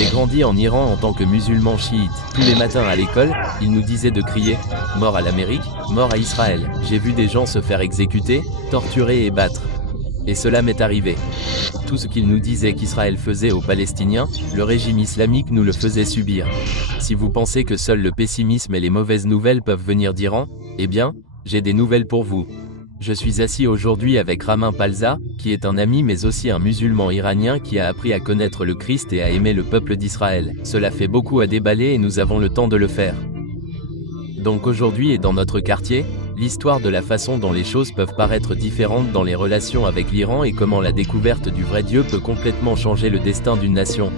J'ai grandi en Iran en tant que musulman chiite. Tous les matins à l'école, ils nous disaient de crier « Mort à l'Amérique, mort à Israël ». J'ai vu des gens se faire exécuter, torturer et battre. Et cela m'est arrivé. Tout ce qu'ils nous disaient qu'Israël faisait aux Palestiniens, le régime islamique nous le faisait subir. Si vous pensez que seul le pessimisme et les mauvaises nouvelles peuvent venir d'Iran, eh bien, j'ai des nouvelles pour vous. Je suis assis aujourd'hui avec Ramin Palza, qui est un ami mais aussi un musulman iranien qui a appris à connaître le Christ et à aimer le peuple d'Israël. Cela fait beaucoup à déballer et nous avons le temps de le faire. Donc aujourd'hui et dans notre quartier, l'histoire de la façon dont les choses peuvent paraître différentes dans les relations avec l'Iran et comment la découverte du vrai Dieu peut complètement changer le destin d'une nation.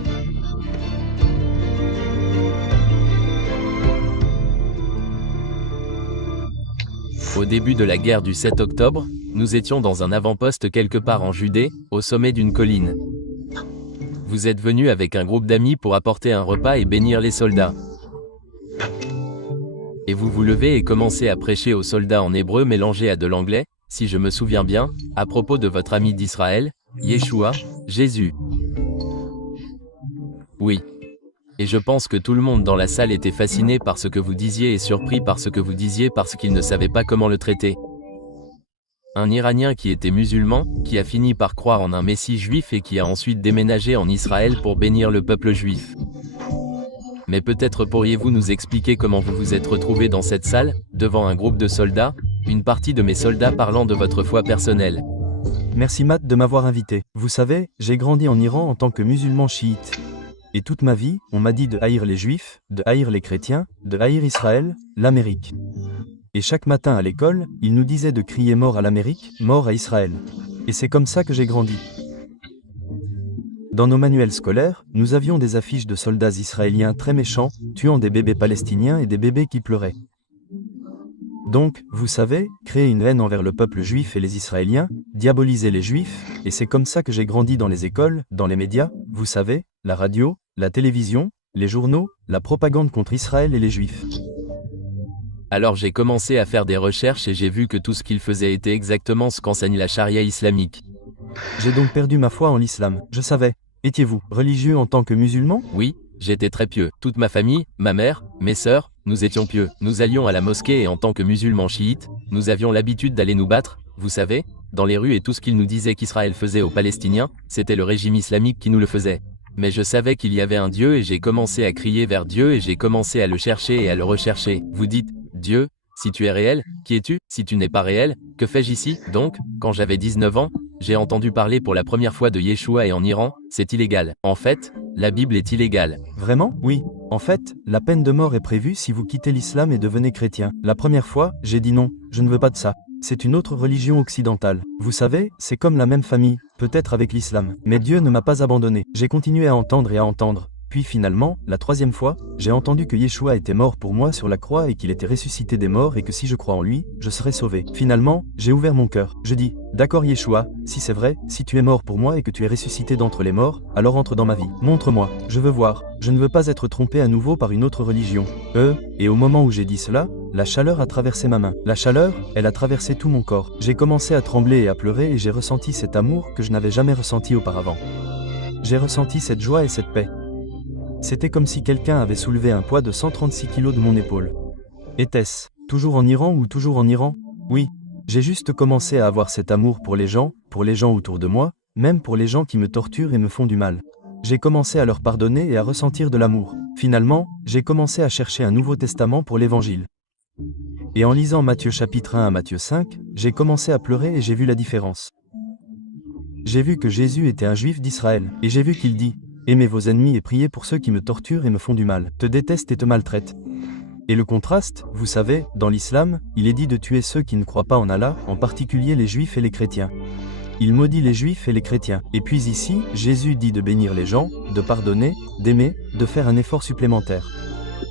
Au début de la guerre du 7 octobre, nous étions dans un avant-poste quelque part en Judée, au sommet d'une colline. Vous êtes venu avec un groupe d'amis pour apporter un repas et bénir les soldats. Et vous vous levez et commencez à prêcher aux soldats en hébreu mélangé à de l'anglais, si je me souviens bien, à propos de votre ami d'Israël, Yeshua, Jésus. Oui. Et je pense que tout le monde dans la salle était fasciné par ce que vous disiez et surpris par ce que vous disiez parce qu'il ne savait pas comment le traiter. Un Iranien qui était musulman, qui a fini par croire en un Messie juif et qui a ensuite déménagé en Israël pour bénir le peuple juif. Mais peut-être pourriez-vous nous expliquer comment vous vous êtes retrouvé dans cette salle, devant un groupe de soldats, une partie de mes soldats parlant de votre foi personnelle. Merci Matt de m'avoir invité. Vous savez, j'ai grandi en Iran en tant que musulman chiite. Et toute ma vie, on m'a dit de haïr les juifs, de haïr les chrétiens, de haïr Israël, l'Amérique. Et chaque matin à l'école, ils nous disaient de crier mort à l'Amérique, mort à Israël. Et c'est comme ça que j'ai grandi. Dans nos manuels scolaires, nous avions des affiches de soldats israéliens très méchants, tuant des bébés palestiniens et des bébés qui pleuraient. Donc, vous savez, créer une haine envers le peuple juif et les Israéliens, diaboliser les juifs, et c'est comme ça que j'ai grandi dans les écoles, dans les médias, vous savez, la radio, la télévision, les journaux, la propagande contre Israël et les juifs. Alors j'ai commencé à faire des recherches et j'ai vu que tout ce qu'il faisait était exactement ce qu'enseigne la charia islamique. J'ai donc perdu ma foi en l'islam, je savais. Étiez-vous religieux en tant que musulman? Oui, j'étais très pieux. Toute ma famille, ma mère, mes sœurs, nous étions pieux. Nous allions à la mosquée et en tant que musulmans chiites, nous avions l'habitude d'aller nous battre, vous savez, dans les rues et tout ce qu'il nous disait qu'Israël faisait aux Palestiniens, c'était le régime islamique qui nous le faisait. Mais je savais qu'il y avait un Dieu et j'ai commencé à crier vers Dieu et j'ai commencé à le chercher et à le rechercher. Vous dites, Dieu, si tu es réel, qui es-tu? Si tu n'es pas réel, que fais-je ici? Donc, quand j'avais 19 ans, j'ai entendu parler pour la première fois de Yeshua et en Iran, c'est illégal. En fait, la Bible est illégale. Vraiment? Oui. En fait, la peine de mort est prévue si vous quittez l'islam et devenez chrétien. La première fois, j'ai dit non, je ne veux pas de ça. C'est une autre religion occidentale. Vous savez, c'est comme la même famille, peut-être avec l'islam. Mais Dieu ne m'a pas abandonné. J'ai continué à entendre et à entendre. Puis finalement, la troisième fois, j'ai entendu que Yeshua était mort pour moi sur la croix et qu'il était ressuscité des morts et que si je crois en lui, je serai sauvé. Finalement, j'ai ouvert mon cœur. Je dis, d'accord Yeshua, si c'est vrai, si tu es mort pour moi et que tu es ressuscité d'entre les morts, alors entre dans ma vie. Montre-moi, je veux voir. Je ne veux pas être trompé à nouveau par une autre religion. Et au moment où j'ai dit cela, la chaleur a traversé ma main. La chaleur, elle a traversé tout mon corps. J'ai commencé à trembler et à pleurer et j'ai ressenti cet amour que je n'avais jamais ressenti auparavant. J'ai ressenti cette joie et cette paix. C'était comme si quelqu'un avait soulevé un poids de 136 kilos de mon épaule. Était-ce toujours en Iran ou toujours en Iran? Oui. J'ai juste commencé à avoir cet amour pour les gens autour de moi, même pour les gens qui me torturent et me font du mal. J'ai commencé à leur pardonner et à ressentir de l'amour. Finalement, j'ai commencé à chercher un Nouveau Testament pour l'Évangile. Et en lisant Matthieu chapitre 1 à Matthieu 5, j'ai commencé à pleurer et j'ai vu la différence. J'ai vu que Jésus était un juif d'Israël, et j'ai vu qu'il dit, « Aimez vos ennemis et priez pour ceux qui me torturent et me font du mal, te détestent et te maltraitent. » Et le contraste, vous savez, dans l'islam, il est dit de tuer ceux qui ne croient pas en Allah, en particulier les juifs et les chrétiens. Il maudit les juifs et les chrétiens. Et puis ici, Jésus dit de bénir les gens, de pardonner, d'aimer, de faire un effort supplémentaire.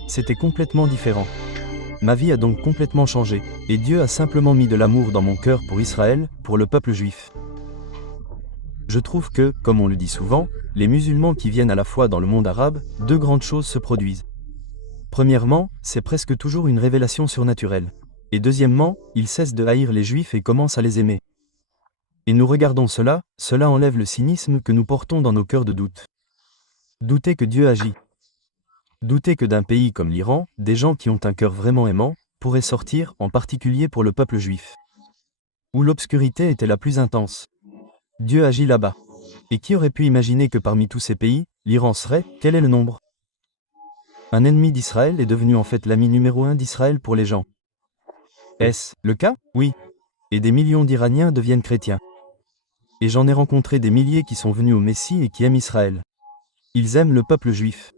C'était complètement différent. Ma vie a donc complètement changé, et Dieu a simplement mis de l'amour dans mon cœur pour Israël, pour le peuple juif. Je trouve que, comme on le dit souvent, les musulmans qui viennent à la foi dans le monde arabe, deux grandes choses se produisent. Premièrement, c'est presque toujours une révélation surnaturelle. Et deuxièmement, ils cessent de haïr les juifs et commencent à les aimer. Et nous regardons cela, cela enlève le cynisme que nous portons dans nos cœurs de doute. Douter que Dieu agit. Douter que d'un pays comme l'Iran, des gens qui ont un cœur vraiment aimant, pourraient sortir, en particulier pour le peuple juif. Où l'obscurité était la plus intense. Dieu agit là-bas. Et qui aurait pu imaginer que parmi tous ces pays, l'Iran serait, quel est le nombre? Un ennemi d'Israël est devenu en fait l'ami numéro 1 d'Israël pour les gens. Est-ce le cas? Oui. Et des millions d'Iraniens deviennent chrétiens. Et j'en ai rencontré des milliers qui sont venus au Messie et qui aiment Israël. Ils aiment le peuple juif.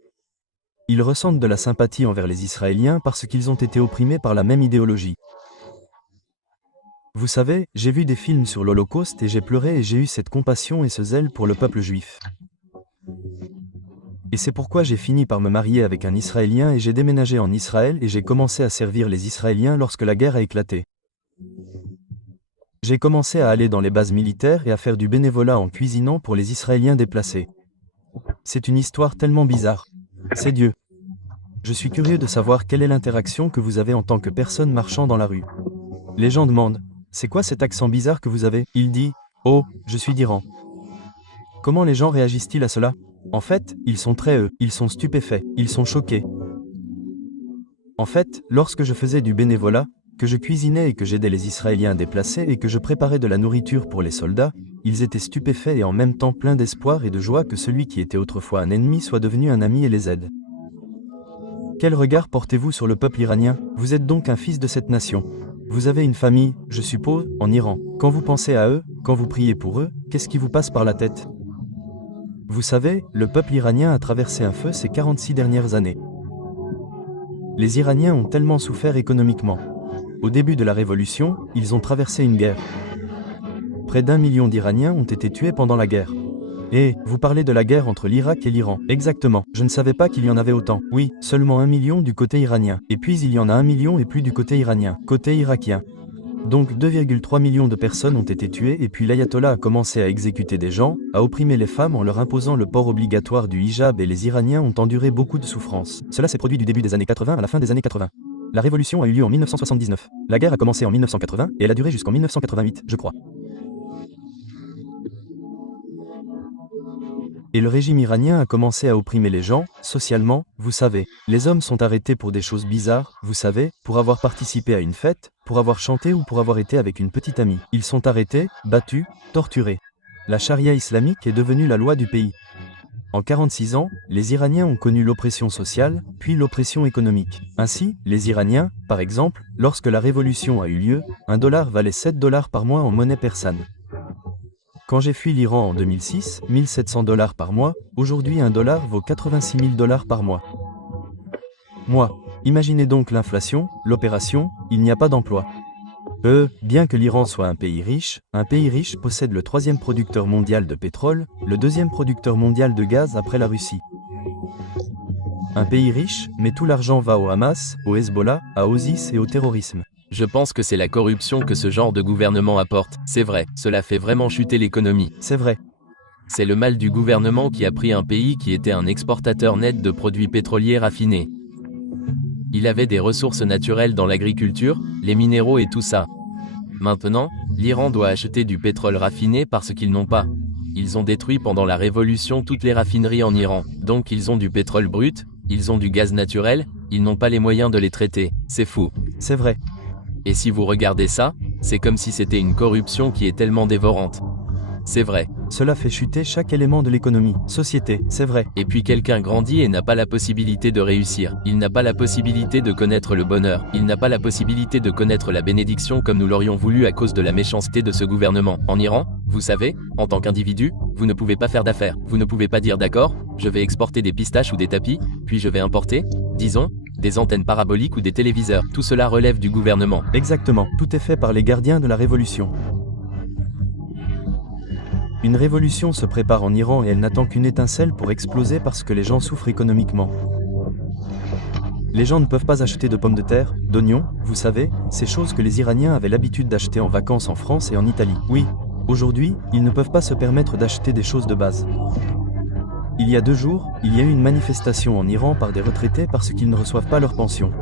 Ils ressentent de la sympathie envers les Israéliens parce qu'ils ont été opprimés par la même idéologie. Vous savez, j'ai vu des films sur l'Holocauste et j'ai pleuré et j'ai eu cette compassion et ce zèle pour le peuple juif. Et c'est pourquoi j'ai fini par me marier avec un Israélien et j'ai déménagé en Israël et j'ai commencé à servir les Israéliens lorsque la guerre a éclaté. J'ai commencé à aller dans les bases militaires et à faire du bénévolat en cuisinant pour les Israéliens déplacés. C'est une histoire tellement bizarre. C'est Dieu. Je suis curieux de savoir quelle est l'interaction que vous avez en tant que personne marchant dans la rue. Les gens demandent, c'est quoi cet accent bizarre que vous avez? Il dit, oh, je suis d'Iran. Comment les gens réagissent-ils à cela? En fait, ils sont ils sont stupéfaits, ils sont choqués. En fait, lorsque je faisais du bénévolat, que je cuisinais et que j'aidais les Israéliens déplacés et que je préparais de la nourriture pour les soldats, ils étaient stupéfaits et en même temps pleins d'espoir et de joie que celui qui était autrefois un ennemi soit devenu un ami et les aide. Quel regard portez-vous sur le peuple iranien? Vous êtes donc un fils de cette nation. Vous avez une famille, je suppose, en Iran. Quand vous pensez à eux, quand vous priez pour eux, qu'est-ce qui vous passe par la tête? Vous savez, le peuple iranien a traversé un feu ces 46 dernières années. Les Iraniens ont tellement souffert économiquement. Au début de la révolution, ils ont traversé une guerre. Près d'1 million d'Iraniens ont été tués pendant la guerre. Et, vous parlez de la guerre entre l'Irak et l'Iran. Exactement, je ne savais pas qu'il y en avait autant. Oui, seulement 1 million du côté iranien. Et puis il y en a 1 million et plus du côté iranien. Côté irakien. Donc 2,3 millions de personnes ont été tuées et puis l'ayatollah a commencé à exécuter des gens, à opprimer les femmes en leur imposant le port obligatoire du hijab et les Iraniens ont enduré beaucoup de souffrances. Cela s'est produit du début des années 80 à la fin des années 80. La révolution a eu lieu en 1979. La guerre a commencé en 1980 et elle a duré jusqu'en 1988, je crois. Et le régime iranien a commencé à opprimer les gens, socialement, vous savez. Les hommes sont arrêtés pour des choses bizarres, vous savez, pour avoir participé à une fête, pour avoir chanté ou pour avoir été avec une petite amie. Ils sont arrêtés, battus, torturés. La charia islamique est devenue la loi du pays. En 46 ans, les Iraniens ont connu l'oppression sociale, puis l'oppression économique. Ainsi, les Iraniens, par exemple, lorsque la révolution a eu lieu, $1 valait $7 par mois en monnaie persane. Quand j'ai fui l'Iran en 2006, $1 700 par mois, aujourd'hui $1 vaut $86 000 par mois. Imaginez donc l'inflation, l'opération, il n'y a pas d'emploi. Bien que l'Iran soit un pays riche possède le 3e producteur mondial de pétrole, le 2e producteur mondial de gaz après la Russie. Un pays riche, mais tout l'argent va au Hamas, au Hezbollah, à OSIS et au terrorisme. Je pense que c'est la corruption que ce genre de gouvernement apporte. C'est vrai, cela fait vraiment chuter l'économie. C'est vrai. C'est le mal du gouvernement qui a pris un pays qui était un exportateur net de produits pétroliers raffinés. Il avait des ressources naturelles dans l'agriculture, les minéraux et tout ça. Maintenant, l'Iran doit acheter du pétrole raffiné parce qu'ils n'ont pas. Ils ont détruit pendant la révolution toutes les raffineries en Iran. Donc ils ont du pétrole brut, ils ont du gaz naturel, ils n'ont pas les moyens de les traiter. C'est fou. C'est vrai. Et si vous regardez ça, c'est comme si c'était une corruption qui est tellement dévorante. C'est vrai. Cela fait chuter chaque élément de l'économie, société, c'est vrai. Et puis quelqu'un grandit et n'a pas la possibilité de réussir. Il n'a pas la possibilité de connaître le bonheur. Il n'a pas la possibilité de connaître la bénédiction comme nous l'aurions voulu à cause de la méchanceté de ce gouvernement. En Iran, vous savez, en tant qu'individu, vous ne pouvez pas faire d'affaires. Vous ne pouvez pas dire d'accord, je vais exporter des pistaches ou des tapis, puis je vais importer, disons, des antennes paraboliques ou des téléviseurs. Tout cela relève du gouvernement. Exactement, tout est fait par les gardiens de la révolution. Une révolution se prépare en Iran et elle n'attend qu'une étincelle pour exploser parce que les gens souffrent économiquement. Les gens ne peuvent pas acheter de pommes de terre, d'oignons, vous savez, ces choses que les Iraniens avaient l'habitude d'acheter en vacances en France et en Italie. Oui, aujourd'hui, ils ne peuvent pas se permettre d'acheter des choses de base. Il y a 2 jours, il y a eu une manifestation en Iran par des retraités parce qu'ils ne reçoivent pas leur pension.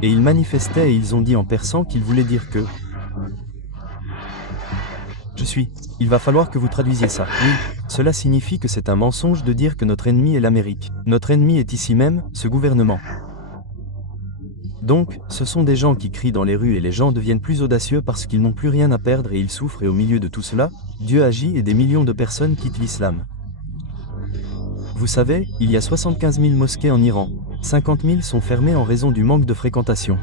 Et ils manifestaient et ils ont dit en persan qu'ils voulaient dire que Il va falloir que vous traduisiez ça. Oui, cela signifie que c'est un mensonge de dire que notre ennemi est l'Amérique. Notre ennemi est ici même, ce gouvernement. Donc, ce sont des gens qui crient dans les rues et les gens deviennent plus audacieux parce qu'ils n'ont plus rien à perdre et ils souffrent et au milieu de tout cela, Dieu agit et des millions de personnes quittent l'islam. Vous savez, il y a 75 000 mosquées en Iran. 50 000 sont fermées en raison du manque de fréquentation.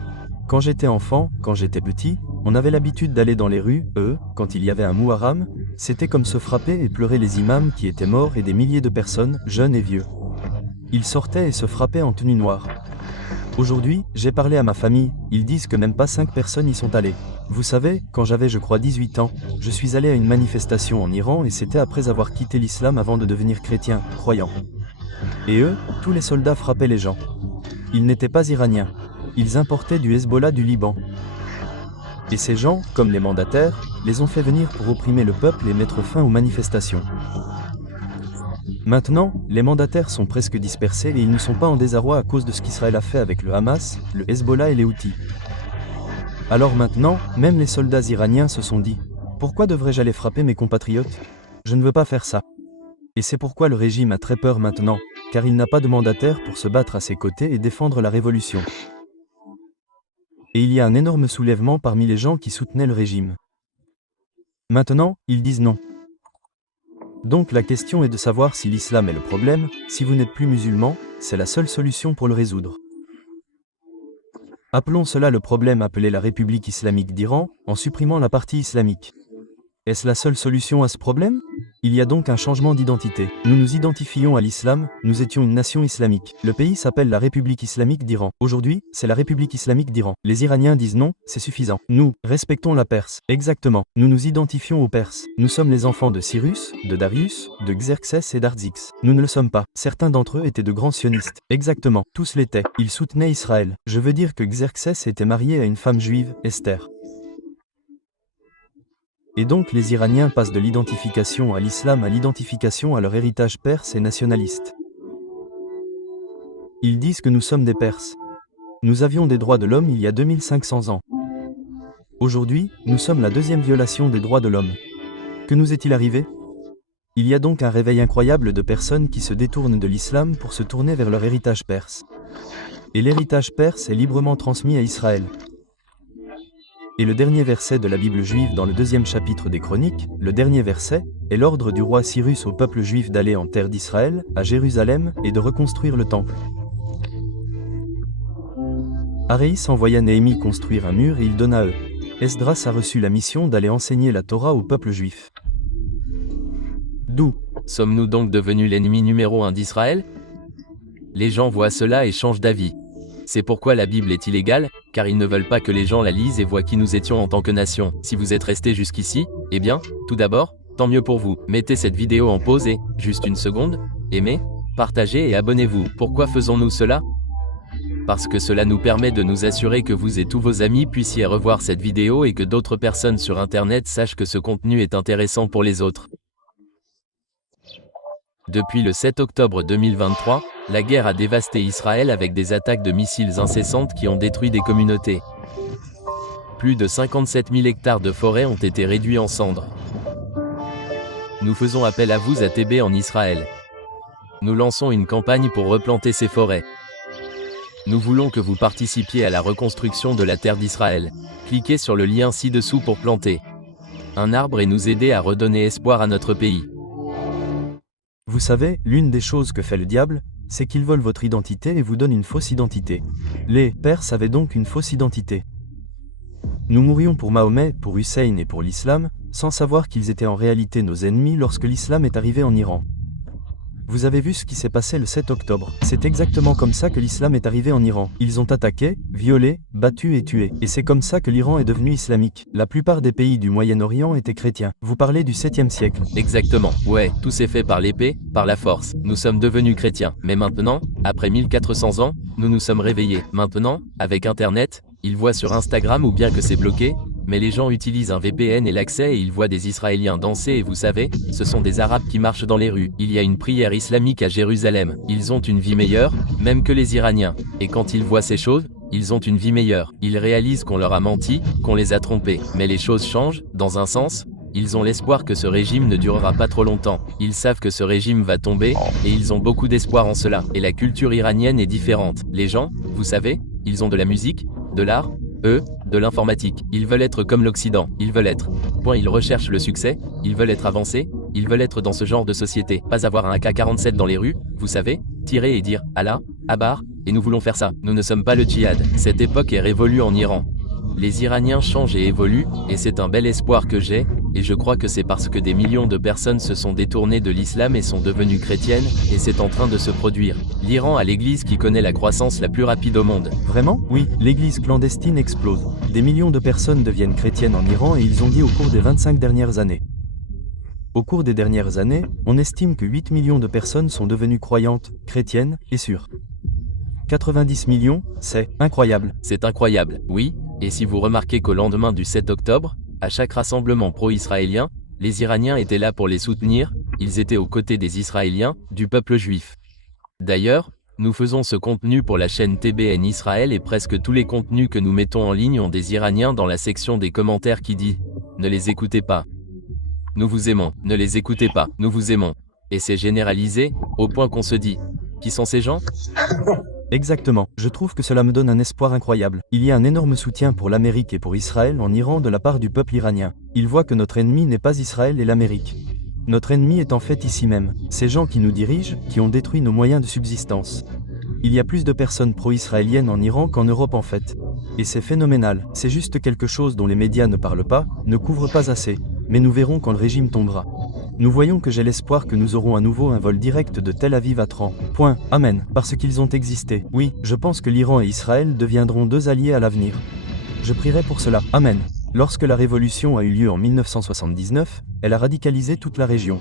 Quand j'étais enfant, quand j'étais petit, on avait l'habitude d'aller dans les rues, quand il y avait un Muharram, c'était comme se frapper et pleurer les imams qui étaient morts et des milliers de personnes, jeunes et vieux. Ils sortaient et se frappaient en tenue noire. Aujourd'hui, j'ai parlé à ma famille, ils disent que même pas 5 personnes y sont allées. Vous savez, quand j'avais je crois 18 ans, je suis allé à une manifestation en Iran et c'était après avoir quitté l'islam avant de devenir chrétien, croyant. Et eux, tous les soldats frappaient les gens. Ils n'étaient pas iraniens. Ils importaient du Hezbollah du Liban. Et ces gens, comme les mandataires, les ont fait venir pour opprimer le peuple et mettre fin aux manifestations. Maintenant, les mandataires sont presque dispersés et ils ne sont pas en désarroi à cause de ce qu'Israël a fait avec le Hamas, le Hezbollah et les Houthis. Alors maintenant, même les soldats iraniens se sont dit « Pourquoi devrais-je aller frapper mes compatriotes? Je ne veux pas faire ça. » Et c'est pourquoi le régime a très peur maintenant, car il n'a pas de mandataire pour se battre à ses côtés et défendre la révolution. Et il y a un énorme soulèvement parmi les gens qui soutenaient le régime. Maintenant, ils disent non. Donc la question est de savoir si l'islam est le problème, si vous n'êtes plus musulman, c'est la seule solution pour le résoudre. Appelons cela le problème appelé la République islamique d'Iran, en supprimant la partie islamique. Est-ce la seule solution à ce problème? Il y a donc un changement d'identité. Nous nous identifions à l'islam, nous étions une nation islamique. Le pays s'appelle la République islamique d'Iran. Aujourd'hui, c'est la République islamique d'Iran. Les Iraniens disent non, c'est suffisant. Nous, respectons la Perse. Exactement. Nous nous identifions aux Perses. Nous sommes les enfants de Cyrus, de Darius, de Xerxès et d'Artaxerxès. Nous ne le sommes pas. Certains d'entre eux étaient de grands sionistes. Exactement. Tous l'étaient. Ils soutenaient Israël. Je veux dire que Xerxès était marié à une femme juive, Esther. Et donc les Iraniens passent de l'identification à l'islam à l'identification à leur héritage perse et nationaliste. Ils disent que nous sommes des Perses. Nous avions des droits de l'homme il y a 2500 ans. Aujourd'hui, nous sommes la deuxième violation des droits de l'homme. Que nous est-il arrivé? Il y a donc un réveil incroyable de personnes qui se détournent de l'islam pour se tourner vers leur héritage perse. Et l'héritage perse est librement transmis à Israël. Et le dernier verset de la Bible juive dans le 2e chapitre des Chroniques, le dernier verset, est l'ordre du roi Cyrus au peuple juif d'aller en terre d'Israël, à Jérusalem, et de reconstruire le temple. Aréis envoya Néhémie construire un mur et il donna à eux. Esdras a reçu la mission d'aller enseigner la Torah au peuple juif. D'où sommes-nous donc devenus l'ennemi numéro 1 d'Israël? Les gens voient cela et changent d'avis. C'est pourquoi la Bible est illégale, car ils ne veulent pas que les gens la lisent et voient qui nous étions en tant que nation. Si vous êtes resté jusqu'ici, eh bien, tout d'abord, tant mieux pour vous. Mettez cette vidéo en pause et, juste une seconde, aimez, partagez et abonnez-vous. Pourquoi faisons-nous cela? Parce que cela nous permet de nous assurer que vous et tous vos amis puissiez revoir cette vidéo et que d'autres personnes sur Internet sachent que ce contenu est intéressant pour les autres. Depuis le 7 octobre 2023, la guerre a dévasté Israël avec des attaques de missiles incessantes qui ont détruit des communautés. Plus de 57 000 hectares de forêt ont été réduits en cendres. Nous faisons appel à vous ATB en Israël. Nous lançons une campagne pour replanter ces forêts. Nous voulons que vous participiez à la reconstruction de la terre d'Israël. Cliquez sur le lien ci-dessous pour planter un arbre et nous aider à redonner espoir à notre pays. Vous savez, l'une des choses que fait le diable, c'est qu'il vole votre identité et vous donne une fausse identité. Les Perses avaient donc une fausse identité. Nous mourions pour Mahomet, pour Hussein et pour l'islam, sans savoir qu'ils étaient en réalité nos ennemis lorsque l'islam est arrivé en Iran. Vous avez vu ce qui s'est passé le 7 octobre. C'est exactement comme ça que l'islam est arrivé en Iran. Ils ont attaqué, violé, battu et tué. Et c'est comme ça que l'Iran est devenu islamique. La plupart des pays du Moyen-Orient étaient chrétiens. Vous parlez du 7e siècle. Exactement. Ouais, tout s'est fait par l'épée, par la force. Nous sommes devenus chrétiens. Mais maintenant, après 1400 ans, nous nous sommes réveillés. Maintenant, avec Internet, ils voient sur Instagram ou bien que c'est bloqué, mais les gens utilisent un VPN et l'accès et ils voient des Israéliens danser et vous savez, ce sont des Arabes qui marchent dans les rues. Il y a une prière islamique à Jérusalem. Ils ont une vie meilleure, même que les Iraniens. Et quand ils voient ces choses, ils ont une vie meilleure. Ils réalisent qu'on leur a menti, qu'on les a trompés. Mais les choses changent, dans un sens, Ils ont l'espoir que ce régime ne durera pas trop longtemps. Ils savent que ce régime va tomber, et ils ont beaucoup d'espoir en cela. Et la culture iranienne est différente. Les gens, vous savez, ils ont de la musique, de l'art, de l'informatique. Ils veulent être comme l'Occident. Ils veulent être. Ils recherchent le succès, ils veulent être avancés, ils veulent être dans ce genre de société. Pas avoir un AK-47 dans les rues, vous savez, tirer et dire « Allah, Akbar », et nous voulons faire ça. Nous ne sommes pas le djihad. Cette époque est révolue en Iran. Les Iraniens changent et évoluent, et c'est un bel espoir que j'ai, et je crois que c'est parce que des millions de personnes se sont détournées de l'islam et sont devenues chrétiennes, et c'est en train de se produire. L'Iran a l'église qui connaît la croissance la plus rapide au monde. Vraiment? Oui, l'église clandestine explose. Des millions de personnes deviennent chrétiennes en Iran et ils ont dit au cours des 25 dernières années. Au cours des dernières années, on estime que 8 millions de personnes sont devenues croyantes, chrétiennes, et sur 90 millions, c'est incroyable. C'est incroyable, oui, et si vous remarquez qu'au lendemain du 7 octobre, à chaque rassemblement pro-israélien, les Iraniens étaient là pour les soutenir, ils étaient aux côtés des Israéliens, du peuple juif. D'ailleurs, nous faisons ce contenu pour la chaîne TBN Israël et presque tous les contenus que nous mettons en ligne ont des Iraniens dans la section des commentaires qui dit « Ne les écoutez pas. Nous vous aimons. Ne les écoutez pas. Nous vous aimons. » Et c'est généralisé, au point qu'on se dit « Qui sont ces gens ?» Exactement, je trouve que cela me donne un espoir incroyable. Il y a un énorme soutien pour l'Amérique et pour Israël en Iran de la part du peuple iranien. Ils voient que notre ennemi n'est pas Israël et l'Amérique. Notre ennemi est en fait ici même. Ces gens qui nous dirigent, qui ont détruit nos moyens de subsistance. Il y a plus de personnes pro-israéliennes en Iran qu'en Europe en fait. Et c'est phénoménal, c'est juste quelque chose dont les médias ne parlent pas, ne couvrent pas assez. Mais nous verrons quand le régime tombera. Nous voyons que j'ai l'espoir que nous aurons à nouveau un vol direct de Tel Aviv à Tran. Amen. Parce qu'ils ont existé. Oui, je pense que l'Iran et Israël deviendront deux alliés à l'avenir. Je prierai pour cela. Amen. Lorsque la révolution a eu lieu en 1979, elle a radicalisé toute la région.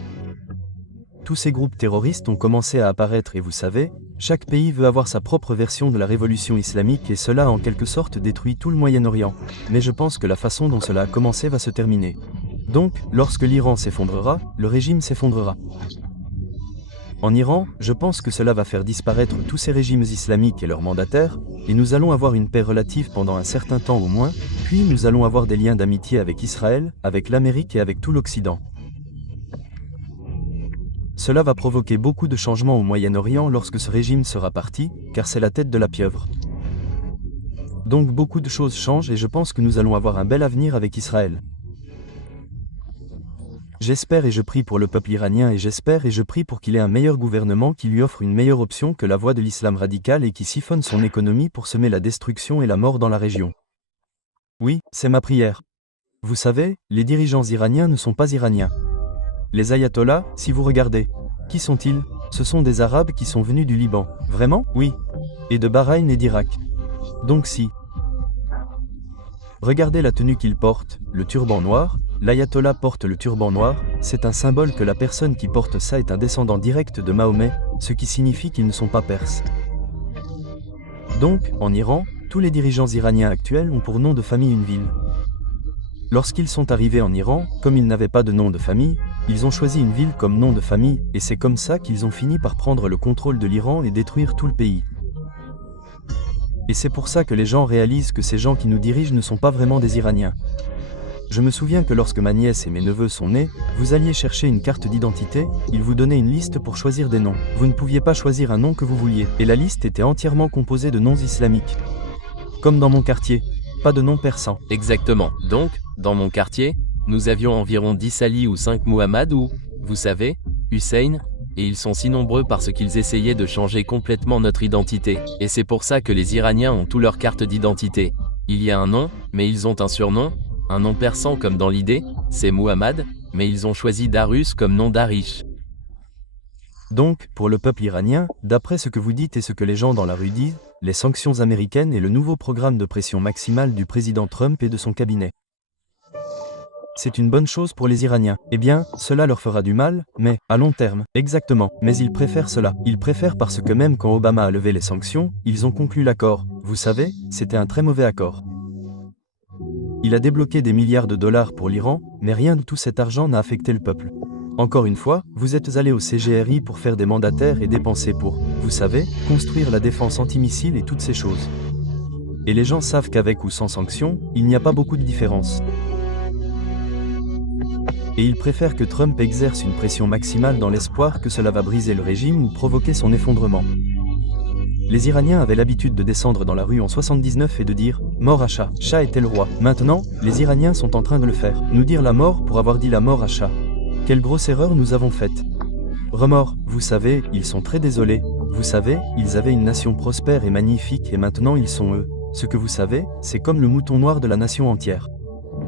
Tous ces groupes terroristes ont commencé à apparaître et vous savez, chaque pays veut avoir sa propre version de la révolution islamique et cela a en quelque sorte détruit tout le Moyen-Orient. Mais je pense que la façon dont cela a commencé va se terminer. Donc, lorsque l'Iran s'effondrera, le régime s'effondrera. En Iran, je pense que cela va faire disparaître tous ces régimes islamiques et leurs mandataires, et nous allons avoir une paix relative pendant un certain temps au moins, puis nous allons avoir des liens d'amitié avec Israël, avec l'Amérique et avec tout l'Occident. Cela va provoquer beaucoup de changements au Moyen-Orient lorsque ce régime sera parti, car c'est la tête de la pieuvre. Donc beaucoup de choses changent et je pense que nous allons avoir un bel avenir avec Israël. J'espère et je prie pour le peuple iranien et j'espère et je prie pour qu'il ait un meilleur gouvernement qui lui offre une meilleure option que la voie de l'islam radical et qui siphonne son économie pour semer la destruction et la mort dans la région. Oui, c'est ma prière. Vous savez, les dirigeants iraniens ne sont pas iraniens. Les ayatollahs, si vous regardez, qui sont-ils? Ce sont des Arabes qui sont venus du Liban. Vraiment? Oui. Et de Bahreïn et d'Irak. Donc si. Regardez la tenue qu'ils portent, le turban noir. L'ayatollah porte le turban noir, c'est un symbole que la personne qui porte ça est un descendant direct de Mahomet, ce qui signifie qu'ils ne sont pas perses. Donc, en Iran, tous les dirigeants iraniens actuels ont pour nom de famille une ville. Lorsqu'ils sont arrivés en Iran, comme ils n'avaient pas de nom de famille, ils ont choisi une ville comme nom de famille, et c'est comme ça qu'ils ont fini par prendre le contrôle de l'Iran et détruire tout le pays. Et c'est pour ça que les gens réalisent que ces gens qui nous dirigent ne sont pas vraiment des Iraniens. Je me souviens que lorsque ma nièce et mes neveux sont nés, vous alliez chercher une carte d'identité, ils vous donnaient une liste pour choisir des noms. Vous ne pouviez pas choisir un nom que vous vouliez, et la liste était entièrement composée de noms islamiques. Comme dans mon quartier, pas de noms persans. Exactement. Donc, dans mon quartier, nous avions environ 10 Ali ou 5 Muhammad ou, vous savez, Hussein, et ils sont si nombreux parce qu'ils essayaient de changer complètement notre identité. Et c'est pour ça que les Iraniens ont tous leurs cartes d'identité. Il y a un nom, mais ils ont un surnom. Un nom persan comme dans l'idée, c'est Muhammad, mais ils ont choisi Darus comme nom d'Arish. Donc, pour le peuple iranien, d'après ce que vous dites et ce que les gens dans la rue disent, les sanctions américaines et le nouveau programme de pression maximale du président Trump et de son cabinet. C'est une bonne chose pour les Iraniens. Eh bien, cela leur fera du mal, mais, à long terme, exactement. Mais ils préfèrent cela. Ils préfèrent parce que même quand Obama a levé les sanctions, ils ont conclu l'accord. Vous savez, c'était un très mauvais accord. Il a débloqué des milliards de dollars pour l'Iran, mais rien de tout cet argent n'a affecté le peuple. Encore une fois, vous êtes allés au CGRI pour faire des mandataires et dépenser pour, vous savez, construire la défense antimissile et toutes ces choses. Et les gens savent qu'avec ou sans sanctions, il n'y a pas beaucoup de différence. Et ils préfèrent que Trump exerce une pression maximale dans l'espoir que cela va briser le régime ou provoquer son effondrement. Les Iraniens avaient l'habitude de descendre dans la rue en 79 et de dire « Mort à Shah ». Shah était le roi. Maintenant, les Iraniens sont en train de le faire. Nous dire la mort pour avoir dit la mort à Shah. Quelle grosse erreur nous avons faite. Remords, vous savez, ils sont très désolés. Vous savez, ils avaient une nation prospère et magnifique et maintenant ils sont eux. Ce que vous savez, c'est comme le mouton noir de la nation entière.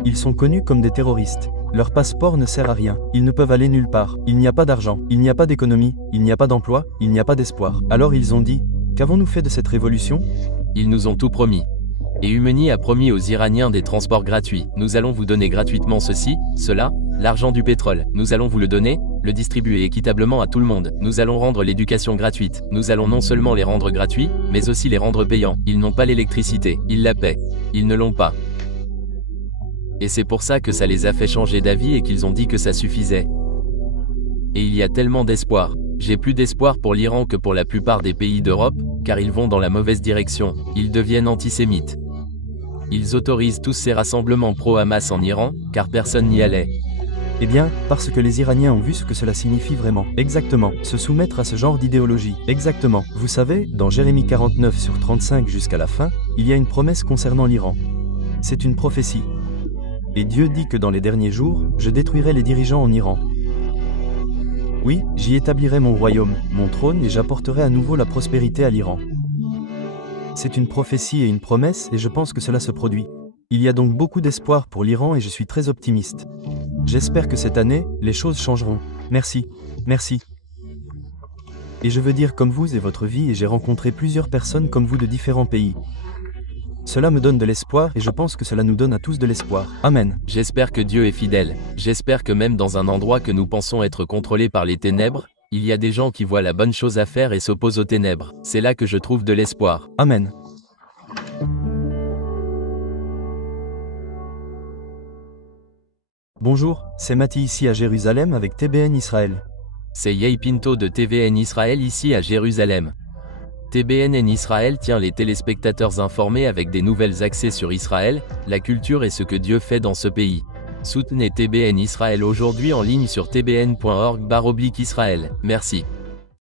Ils sont connus comme des terroristes. Leur passeport ne sert à rien. Ils ne peuvent aller nulle part. Il n'y a pas d'argent. Il n'y a pas d'économie. Il n'y a pas d'emploi. Il n'y a pas d'espoir. Alors ils ont dit, qu'avons-nous fait de cette révolution? Ils nous ont tout promis. Et Khomeini a promis aux Iraniens des transports gratuits. Nous allons vous donner gratuitement ceci, cela, l'argent du pétrole. Nous allons vous le donner, le distribuer équitablement à tout le monde. Nous allons rendre l'éducation gratuite. Nous allons non seulement les rendre gratuits, mais aussi les rendre payants. Ils n'ont pas l'électricité. Ils la paient. Ils ne l'ont pas. Et c'est pour ça que ça les a fait changer d'avis et qu'ils ont dit que ça suffisait. Et il y a tellement d'espoir. J'ai plus d'espoir pour l'Iran que pour la plupart des pays d'Europe, car ils vont dans la mauvaise direction. Ils deviennent antisémites. Ils autorisent tous ces rassemblements pro-Hamas en Iran, car personne n'y allait. Eh bien, parce que les Iraniens ont vu ce que cela signifie vraiment. Exactement. Se soumettre à ce genre d'idéologie. Exactement. Vous savez, dans Jérémie 49 sur 35 jusqu'à la fin, il y a une promesse concernant l'Iran. C'est une prophétie. Et Dieu dit que dans les derniers jours, je détruirai les dirigeants en Iran. Oui, j'y établirai mon royaume, mon trône et j'apporterai à nouveau la prospérité à l'Iran. C'est une prophétie et une promesse et je pense que cela se produit. Il y a donc beaucoup d'espoir pour l'Iran et je suis très optimiste. J'espère que cette année, les choses changeront. Merci. Merci. Et je veux dire comme vous et votre vie et j'ai rencontré plusieurs personnes comme vous de différents pays. Cela me donne de l'espoir et je pense que cela nous donne à tous de l'espoir. Amen. J'espère que Dieu est fidèle. J'espère que même dans un endroit que nous pensons être contrôlé par les ténèbres, il y a des gens qui voient la bonne chose à faire et s'opposent aux ténèbres. C'est là que je trouve de l'espoir. Amen. Bonjour, c'est Mati ici à Jérusalem avec TBN Israël. C'est Yei Pinto de TVN Israël ici à Jérusalem. TBN Israël tient les téléspectateurs informés avec des nouvelles axées sur Israël, la culture et ce que Dieu fait dans ce pays. Soutenez TBN Israël aujourd'hui en ligne sur tbn.org/Israël. Merci.